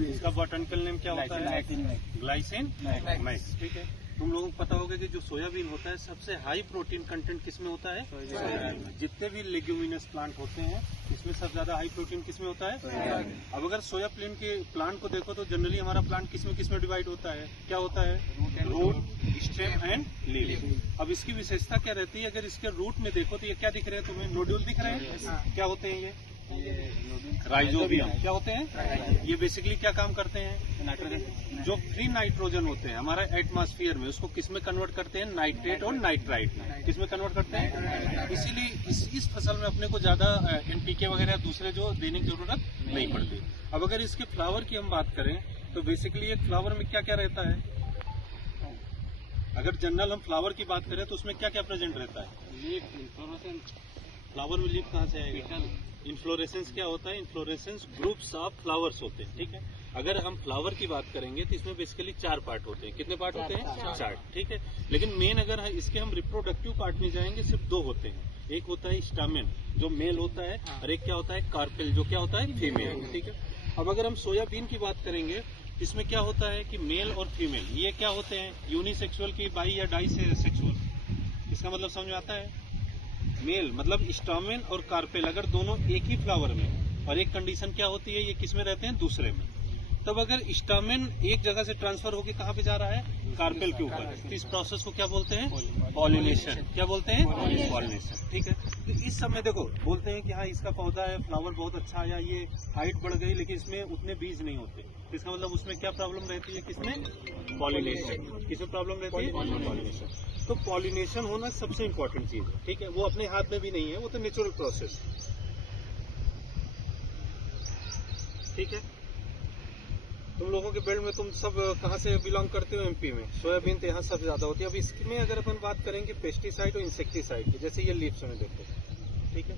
इसका botanical name क्या होता है? Glycine max. ठीक है, तुम लोगों को पता होगा कि जो सोयाबीन होता है सबसे हाई प्रोटीन कंटेंट किसमें होता है? सोयाबीन में। जितने भी लेग्यूमिनस प्लांट होते हैं इसमें सबसे ज्यादा हाई प्रोटीन किसमें होता है? सोयाबीन। अब अगर सोयाबीन के प्लांट को देखो तो जनरली हमारा प्लांट किसमें डिवाइड होता है? क्या होता है? Root, stem and leaf. अब इसकी विशेषता क्या रहती है? अगर इसके रूट में देखो तो ये क्या दिख रहे हैं तुम्हें? नोड्यूल दिख रहे हैं। क्या होते हैं ये? राइजोबियम। क्या होते हैं? ये बेसिकली क्या काम करते हैं? नाइट्रोजन, जो फ्री नाइट्रोजन होते हैं हमारा एटमॉस्फेयर में, उसको किसमें कन्वर्ट करते हैं? नाइट्रेट और नाइट्राइट में। किसमें कन्वर्ट करते हैं? इसीलिए इस फसल में अपने को ज्यादा एनपीके वगैरह दूसरे जो देने की जरूरत नहीं पड़ती। अब अगर इसके फ्लावर की हम बात करें तो बेसिकली एक फ्लावर में क्या क्या रहता है? अगर जनरल हम फ्लावर की बात करें तो उसमें क्या क्या प्रेजेंट रहता है? Leaf, inflorescence. फ्लावर में लीफ कहाँ से आएगा? इन्फ्लोरेसेंस क्या होता है? इन्फ्लोरेसेंस ग्रुप्स ऑफ फ्लावर्स होते हैं। ठीक है, अगर हम फ्लावर की बात करेंगे तो इसमें बेसिकली 4 पार्ट होते हैं। कितने पार्ट होते हैं? 4। ठीक है, लेकिन मेन अगर इसके हम रिप्रोडक्टिव पार्ट में जाएंगे सिर्फ 2 होते हैं। एक होता है स्टामेन जो मेल होता है, और एक क्या होता है? कार्पेल जो क्या होता है? फीमेल। ठीक है, अब अगर हम सोयाबीन की बात करेंगे इसमें क्या होता है कि मेल और फीमेल ये क्या होते हैं? यूनिसेक्सुअल की बाई या डाई सेक्सुअल। इसका मतलब समझ में आता है? मेल मतलब स्टामेन और कार्पेल अगर दोनों एक ही फ्लावर में, और एक कंडीशन क्या होती है? ये किसमें रहते हैं? दूसरे में। तब अगर स्टामेन एक जगह से ट्रांसफर होकर कहाँ पे जा रहा है? कार्पेल के ऊपर। तो इस प्रोसेस को क्या बोलते हैं? पॉलिनेशन। क्या बोलते हैं? पॉलिनेशन। ठीक है, तो इस समय देखो बोलते हैं कि हाँ इसका पौधा है, फ्लावर बहुत अच्छा आया, ये हाइट बढ़ गई, लेकिन इसमें उतने बीज नहीं होते। इसका मतलब उसमें क्या प्रॉब्लम रहती है? किसमें? पॉलिनेशन। किसमें प्रॉब्लम रहती है? पॉलिनेशन। तो पॉलिनेशन होना सबसे इम्पोर्टेंट चीज है। ठीक है, वो अपने हाथ में भी नहीं है, वो तो नेचुरल प्रोसेस। ठीक है, तुम लोगों के बेल्ट में तुम सब कहाँ से बिलोंग करते हो? एमपी में। सोयाबीन तो यहाँ सबसे ज्यादा होती है। अब इसमें अगर अपन बात करेंगे पेस्टिसाइड और इंसेक्टिसाइड की, जैसे ये लीव्स में देखो। ठीक है,